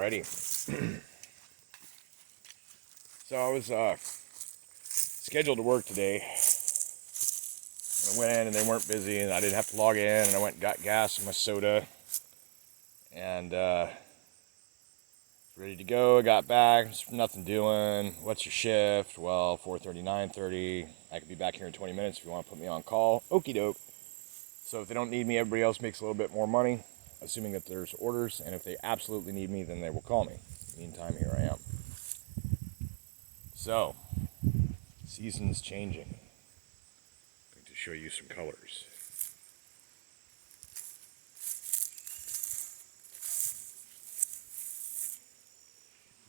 Alrighty. So I was scheduled to work today. I went in and they weren't busy, and I didn't have to log in. And I went and got gas in my soda, and ready to go. I got back. Nothing doing. What's your shift? Well, 4:30, 9:30. I could be back here in 20 minutes if you want to put me on call. Okie doke. So if they don't need me, everybody else makes a little bit more money, assuming that there's orders. And if they absolutely need me, then they will call me. Meantime, here I am. So, season's changing. I'm going to show you some colors.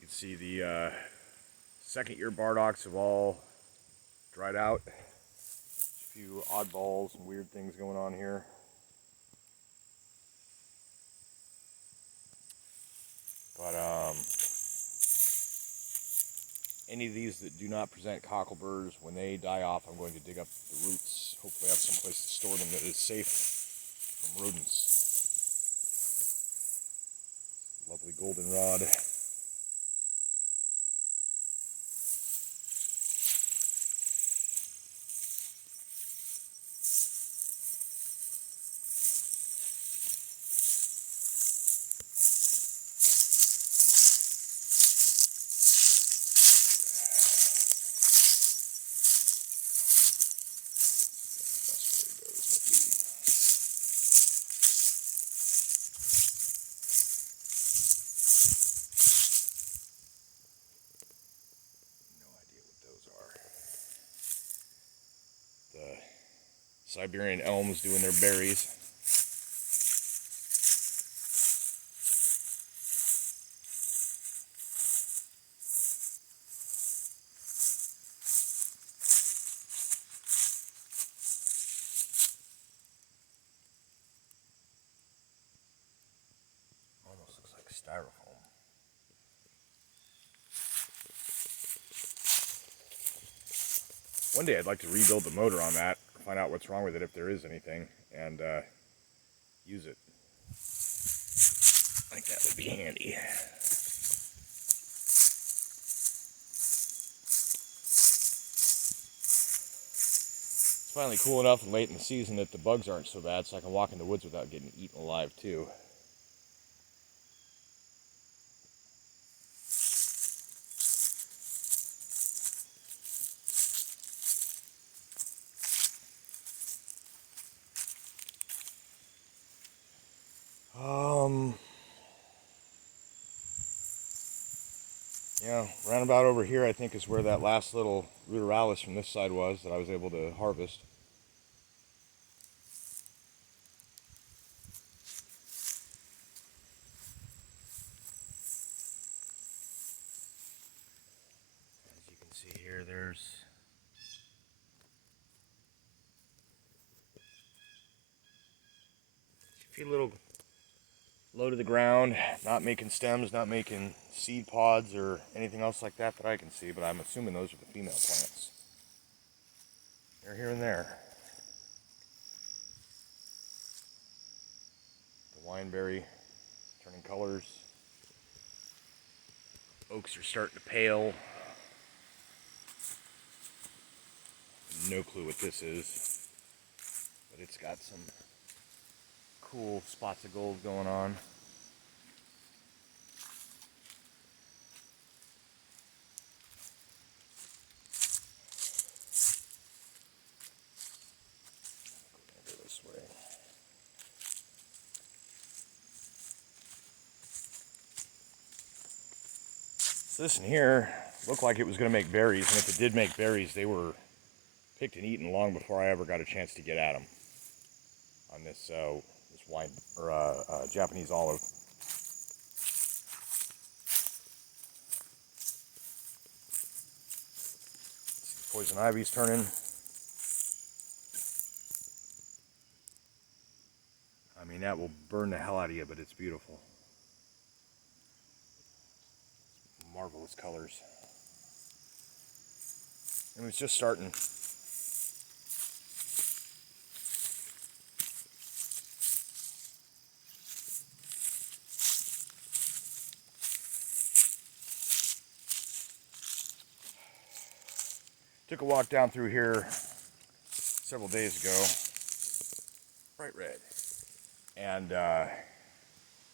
You can see the second year bardocks have all dried out. A few oddballs and weird things going on here. But any of these that do not present cockleburs, when they die off, I'm going to dig up the roots. Hopefully have some place to store them that is safe from rodents. Lovely goldenrod. Siberian elms doing their berries. Almost looks like styrofoam. One day I'd like to rebuild the motor on that, find out what's wrong with it if there is anything, and use it. I think that would be handy. It's finally cool enough and late in the season that the bugs aren't so bad, so I can walk in the woods without getting eaten alive too. Yeah, roundabout over here I think is where that last little ruderalis from this side was that I was able to harvest. As you can see here, there's a few little low to the ground, not making stems, not making seed pods or anything else like that I can see, but I'm assuming those are the female plants. They're here and there. The wineberry turning colors. Oaks are starting to pale. No clue what this is, but it's got some cool spots of gold going on. Go this way. So this in here looked like it was going to make berries, and if it did make berries, they were picked and eaten long before I ever got a chance to get at them. On this wine or Japanese olive. Poison ivy's turning. I mean, that will burn the hell out of you, but it's beautiful. Marvelous colors. And it's just starting. Took a walk down through here several days ago. Bright red. And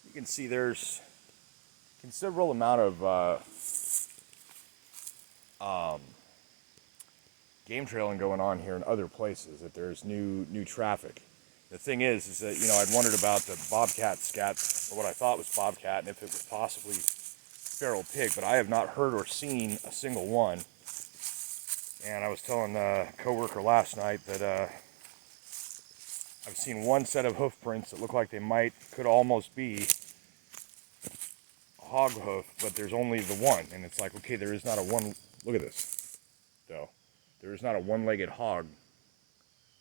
you can see there's considerable amount of game trailing going on here in other places, that there's new traffic. The thing is that, I'd wondered about the bobcat scat, or what I thought was bobcat, and if it was possibly feral pig, but I have not heard or seen a single one. And I was telling a coworker last night that I've seen one set of hoof prints that look like they could almost be a hog hoof, but there's only the one. And it's like, okay, there is not a one, look at this, though. There is not a one-legged hog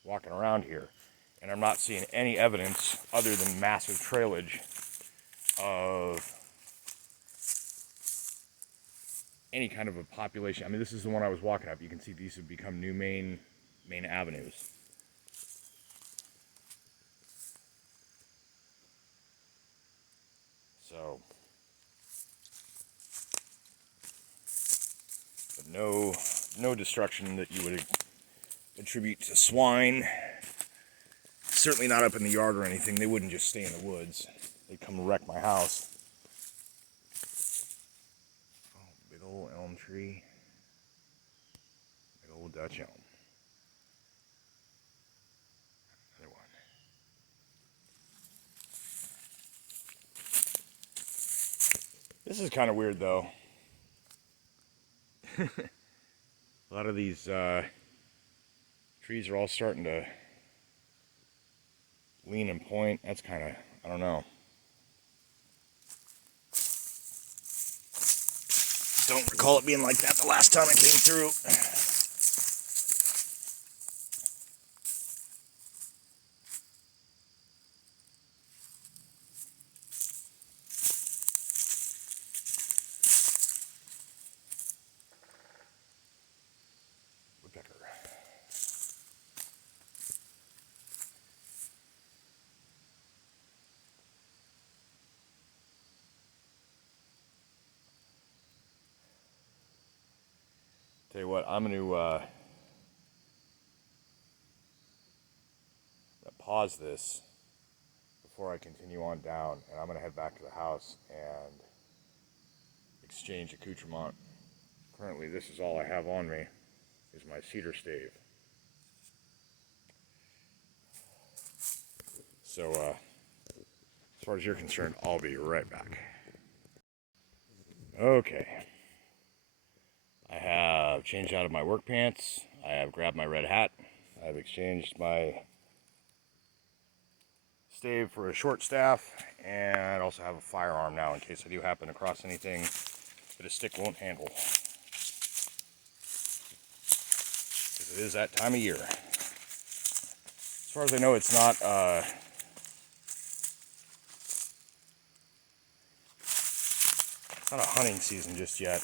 walking around here. And I'm not seeing any evidence other than massive trailage of any kind of a population. I mean, this is the one I was walking up. You can see these have become new main avenues. So, but no destruction that you would attribute to swine. Certainly not up in the yard or anything. They wouldn't just stay in the woods. They'd come wreck my house. Oh, big old elm tree. Big old Dutch elm. Another one. This is kind of weird, though. A lot of these trees are all starting to lean and point. That's kind of, I don't know. Don't recall it being like that the last time I came through. Woodpecker. Tell you what, I'm going to pause this before I continue on down, and I'm going to head back to the house and exchange accoutrement. Currently, this is all I have on me, is my cedar stave. So, as far as you're concerned, I'll be right back. Okay. I have changed out of my work pants. I have grabbed my red hat. I've exchanged my stave for a short staff, and I also have a firearm now in case I do happen to cross anything that a stick won't handle. Because it is that time of year. As far as I know, it's not a hunting season just yet.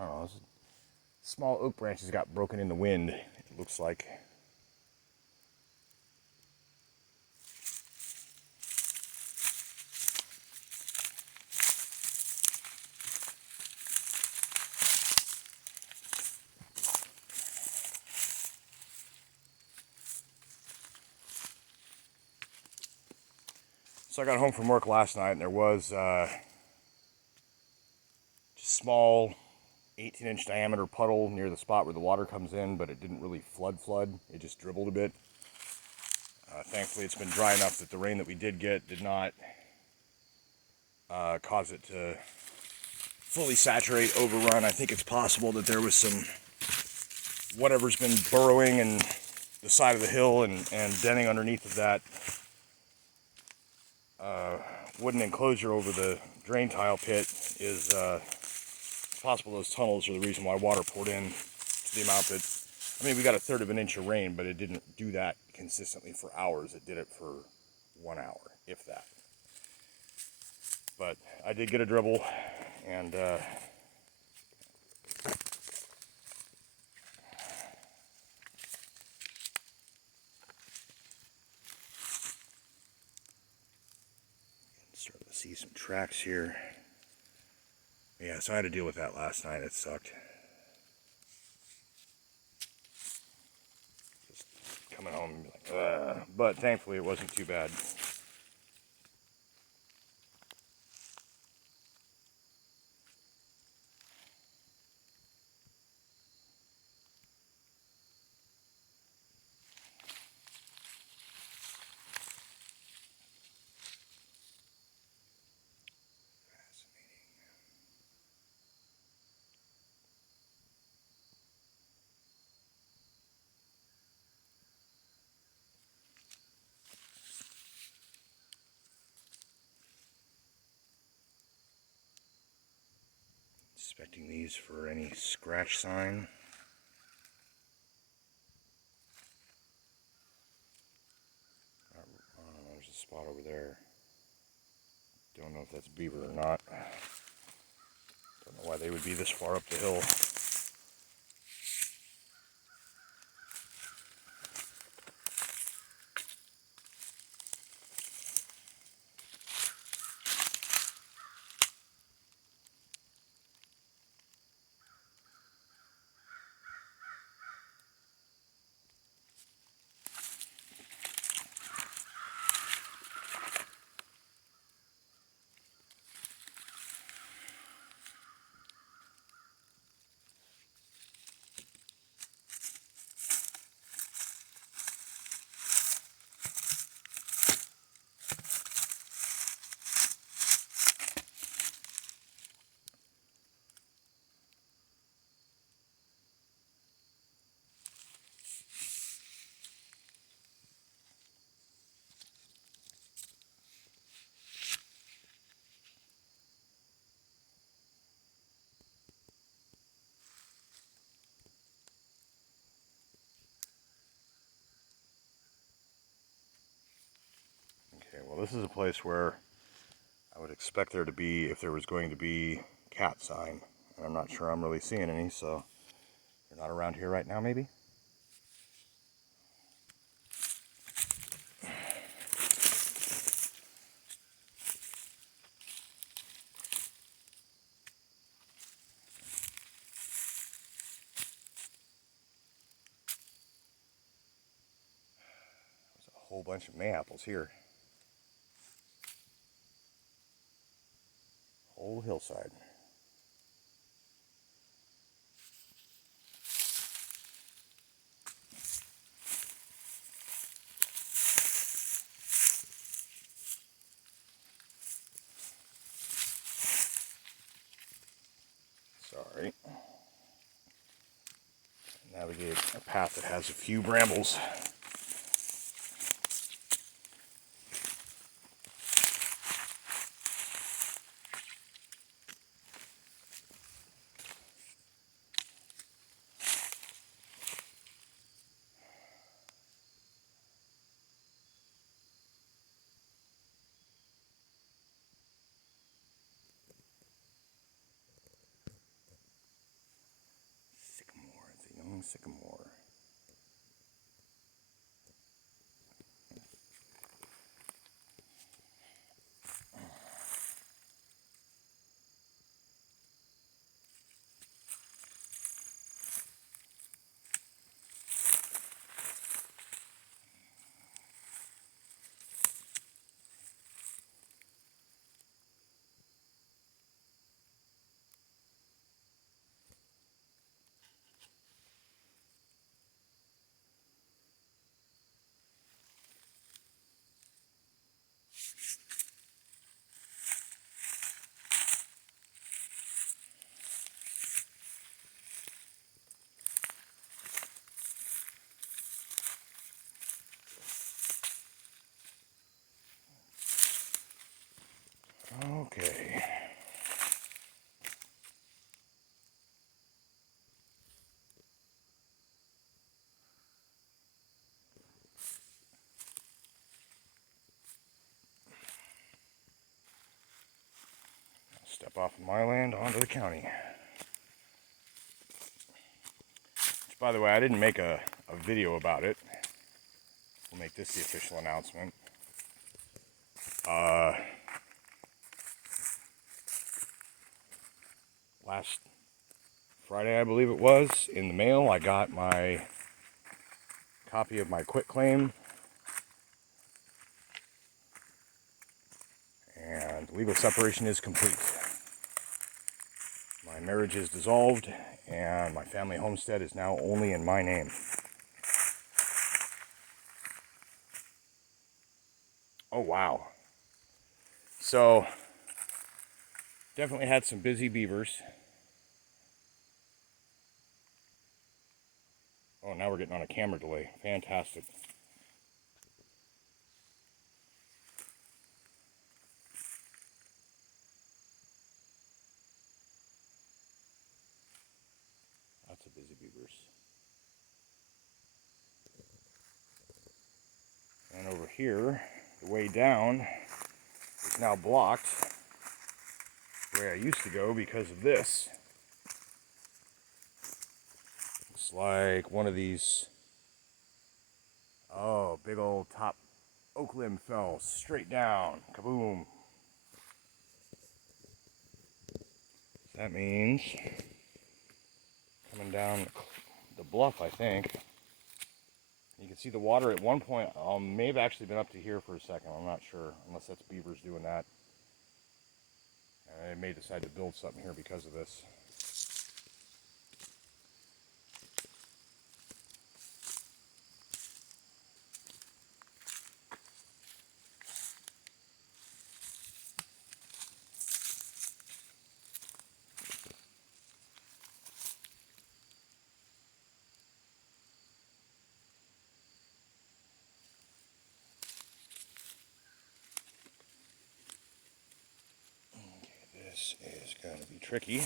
I don't know, small oak branches got broken in the wind, it looks like. So I got home from work last night, and there was just small 18-inch diameter puddle near the spot where the water comes in, but it didn't really flood. It just dribbled a bit. Thankfully, it's been dry enough that the rain that we did get did not cause it to fully saturate, overrun. I think it's possible that there was some whatever's been burrowing in the side of the hill and denting underneath of that wooden enclosure over the drain tile pit. Is possible those tunnels are the reason why water poured in to the amount that, I mean, we got 1/3 of an inch of rain, but it didn't do that consistently for hours. It did it for 1 hour, if that. But I did get a dribble, and see some tracks here. Yeah, so I had to deal with that last night. It sucked. Just coming home and be like, ugh. But thankfully it wasn't too bad. Inspecting these for any scratch sign. There's a spot over there. Don't know if that's beaver or not. Don't know why they would be this far up the hill. Okay, well this is a place where I would expect there to be, if there was going to be cat sign. And I'm not sure I'm really seeing any, so they're not around here right now maybe? There's a whole bunch of mayaples here. Whole hillside. Sorry. Navigate a path that has a few brambles. Sycamore, it's a young sycamore. Okay. Step off of my land onto the county. Which, by the way, I didn't make a video about it. We'll make this the official announcement. last Friday, I believe it was, in the mail. I got my copy of my quitclaim, and legal separation is complete. My marriage is dissolved, and my family homestead is now only in my name. Oh, wow. So, definitely had some busy beavers. Oh, now we're getting on a camera delay. Fantastic. Lots of busy beavers. And over here, the way down is now blocked the way I used to go because of this. Looks like one of these, oh, big old top oak limb fell straight down. Kaboom. So that means coming down the bluff, I think. You can see the water at one point may have actually been up to here for a second. I'm not sure, unless that's beavers doing that. And they may decide to build something here because of this. This is going to be tricky.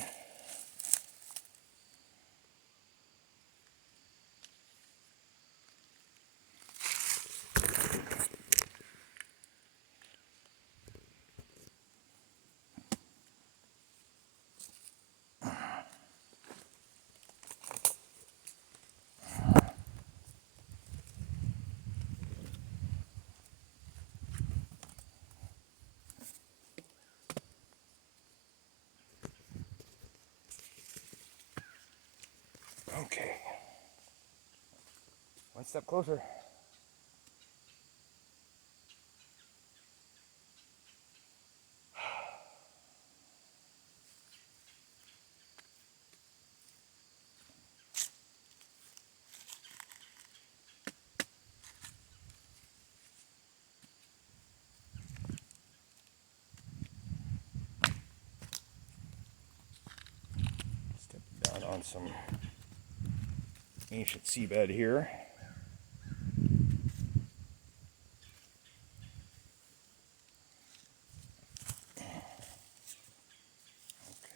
Okay. One step closer. Step down on some ancient seabed here.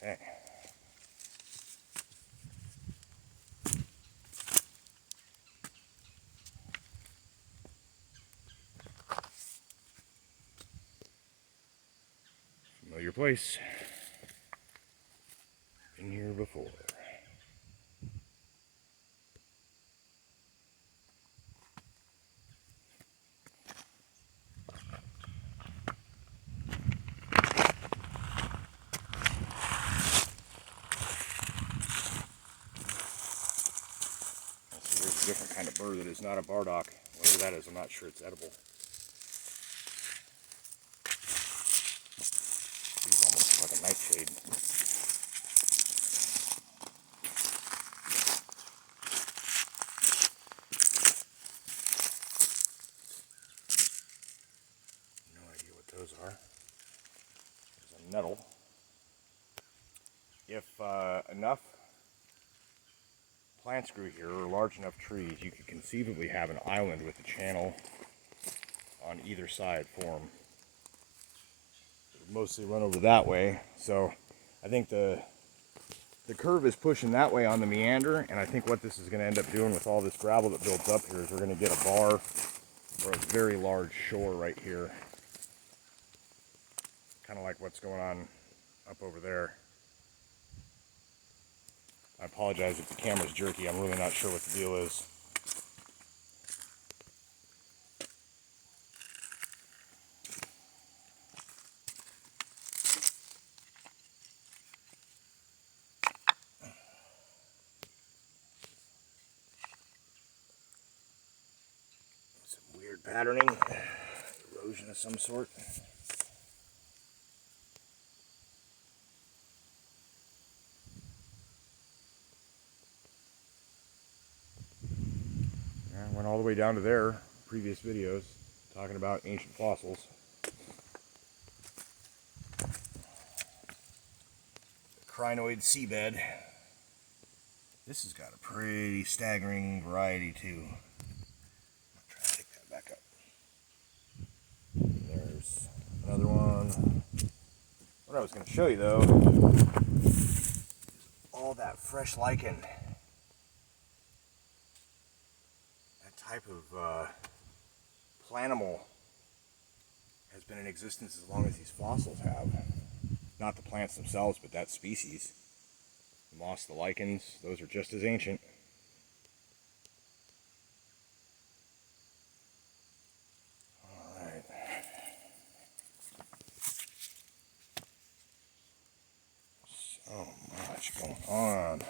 Okay. Familiar place. Been here before. There's a different kind of bird that is not a bardock. Whatever that is, I'm not sure it's edible. He's almost like a nightshade. No idea what those are. There's a nettle. If enough plants grew here, or large enough trees, you could conceivably have an island with a channel on either side form. It would mostly run over that way, so I think the curve is pushing that way on the meander, and I think what this is going to end up doing with all this gravel that builds up here is we're going to get a bar or a very large shore right here. Kind of like what's going on up over there. I apologize if the camera's jerky. I'm really not sure what the deal is. patterning, erosion of some sort. I went all the way down to there, previous videos, talking about ancient fossils. Crinoid seabed. This has got a pretty staggering variety too. I'm trying to take that back up. There's another one. What I was going to show you though, all that fresh lichen. That type of planimal has been in existence as long as these fossils have. Not the plants themselves, but that species. The moss, the lichens, those are just as ancient. Alright. So much going on.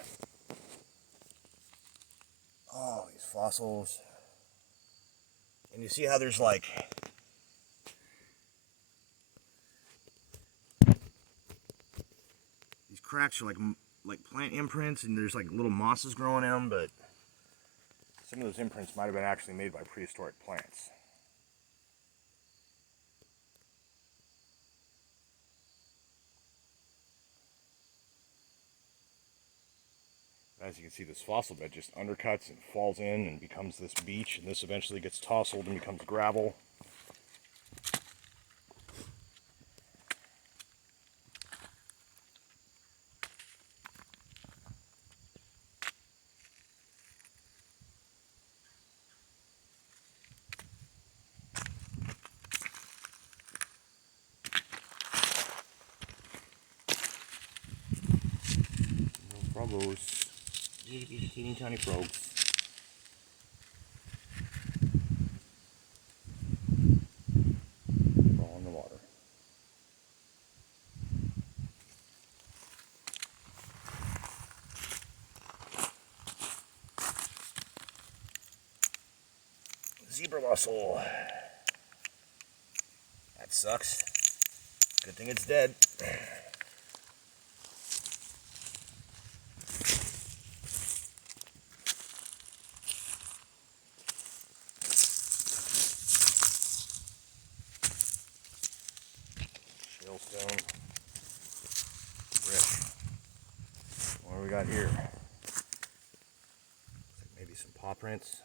Oh, these fossils. And you see how there's like these cracks are like plant imprints, and there's like little mosses growing in them, but some of those imprints might have been actually made by prehistoric plants. As you can see, this fossil bed just undercuts and falls in and becomes this beach, and this eventually gets tousled and becomes gravel. Frogos. These teeny tiny frogs. All in the water. Zebra mussel. That sucks. Good thing it's dead. Shellstone. Brick. What do we got here? Looks like maybe some paw prints.